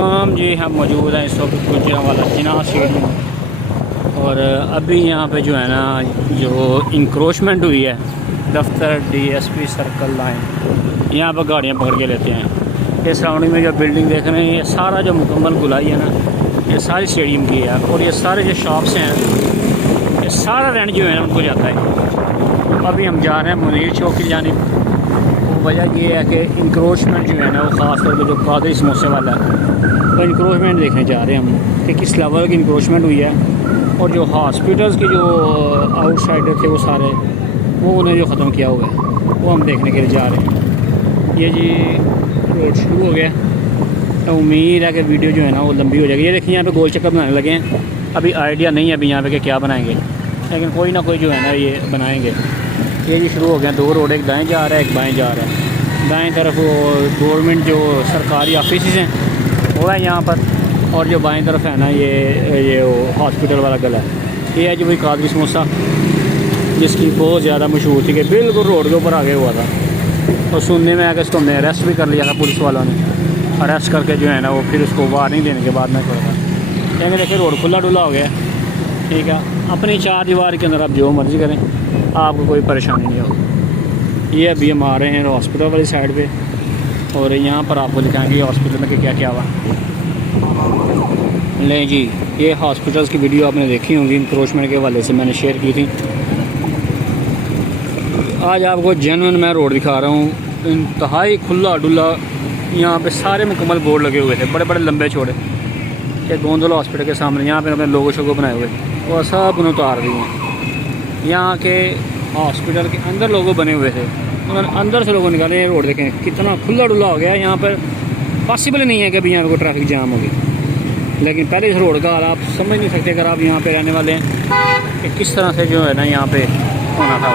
अस्सलाम जी, हम मौजूद हैं इस वक्त गुजरांवाला जिन्ना स्टेडियम। और अभी यहाँ पे जो है ना, जो इंक्रोचमेंट हुई है दफ्तर डीएसपी सर्कल लाइन, यहाँ पर गाड़ियाँ पकड़ के लेते हैं। ये सराउंडिंग में जो बिल्डिंग देख रहे हैं, ये सारा जो मुकम्मल गुलाई है ना, ये सारी स्टेडियम की है। और ये सारे जो शॉप्स हैं, ये सारा रेंट जो है ना उनको जाता है। अभी हम जा रहे हैं मुनीर चौक की जानिब। वजह ये है कि इंक्रोचमेंट जो है ना, वो ख़ास तौर पर जो कादरी समोसे वाला है, तो इंक्रोचमेंट देखने जा रहे हैं हम कि किस लेवल की इंक्रोचमेंट हुई है। और जो हॉस्पिटल्स के जो आउटसाइडर थे वो सारे, वो उन्हें जो ख़त्म किया हुआ है, वो हम देखने के लिए जा रहे हैं। ये जी रोड शुरू हो गया, तो उम्मीद है कि वीडियो जो है ना वो लंबी हो जाएगी। ये देखिए यहाँ पे गोल चक्कर बनाने लगे हैं। अभी आइडिया नहीं है अभी यहाँ पे कि क्या बनाएंगे, लेकिन कोई ना कोई जो है ना ये बनाएंगे। ये जी शुरू हो गया, दो रोड, एक दाएं जा रहा है एक बाएं जा रहा है। दाएं तरफ वो गवर्नमेंट जो सरकारी ऑफिस हैं वो है यहाँ पर, और जो बाएं तरफ है ना ये वो हॉस्पिटल वाला गला है। ये है जी वही कादरी समोसा, जिसकी बहुत ज़्यादा मशहूर थी कि बिल्कुल रोड के ऊपर आगे हुआ था। और सुनने में आकर इसको हमने अरेस्ट भी कर लिया था, पुलिस वालों ने अरेस्ट करके जो है ना वो फिर उसको वार्निंग देने के बाद में छोड़ा। कहेंगे देखिए रोड खुला डुला हो गया, ठीक है, अपनी चार दीवार के अंदर आप जो मर्ज़ी करें, आपको कोई परेशानी नहीं होगी। ये अभी हम आ रहे हैं हॉस्पिटल वाली साइड पे, और यहाँ पर आपको दिखाएंगे हॉस्पिटल में कि क्या क्या हुआ। नहीं जी, ये हॉस्पिटल्स की वीडियो आपने देखी होंगी, इंक्रोचमेंट के हवाले से मैंने शेयर की थी। आज आपको जेन्युइन मैं रोड दिखा रहा हूँ, इंतहाई खुला डुला। यहाँ पे सारे मुकम्मल बोर्ड लगे हुए थे, बड़े बड़े लंबे छोड़े। ये गोंदवाला हॉस्पिटल के सामने यहाँ पे अपने लोगो शोगो बनाए हुए, और सब उन्हें उतार दिए हैं। यहाँ के हॉस्पिटल के अंदर लोगों बने हुए थे, उन्होंने अंदर से लोगों निकाले। रोड देखें कितना खुला डुला हो गया। यहाँ पर पॉसिबल नहीं है कि अभी यहाँ पर कोई ट्रैफिक जाम होगी, लेकिन पहले इस रोड का हाल आप समझ नहीं सकते अगर आप यहाँ पे रहने वाले हैं कि किस तरह से जो है ना यहाँ पे होना था।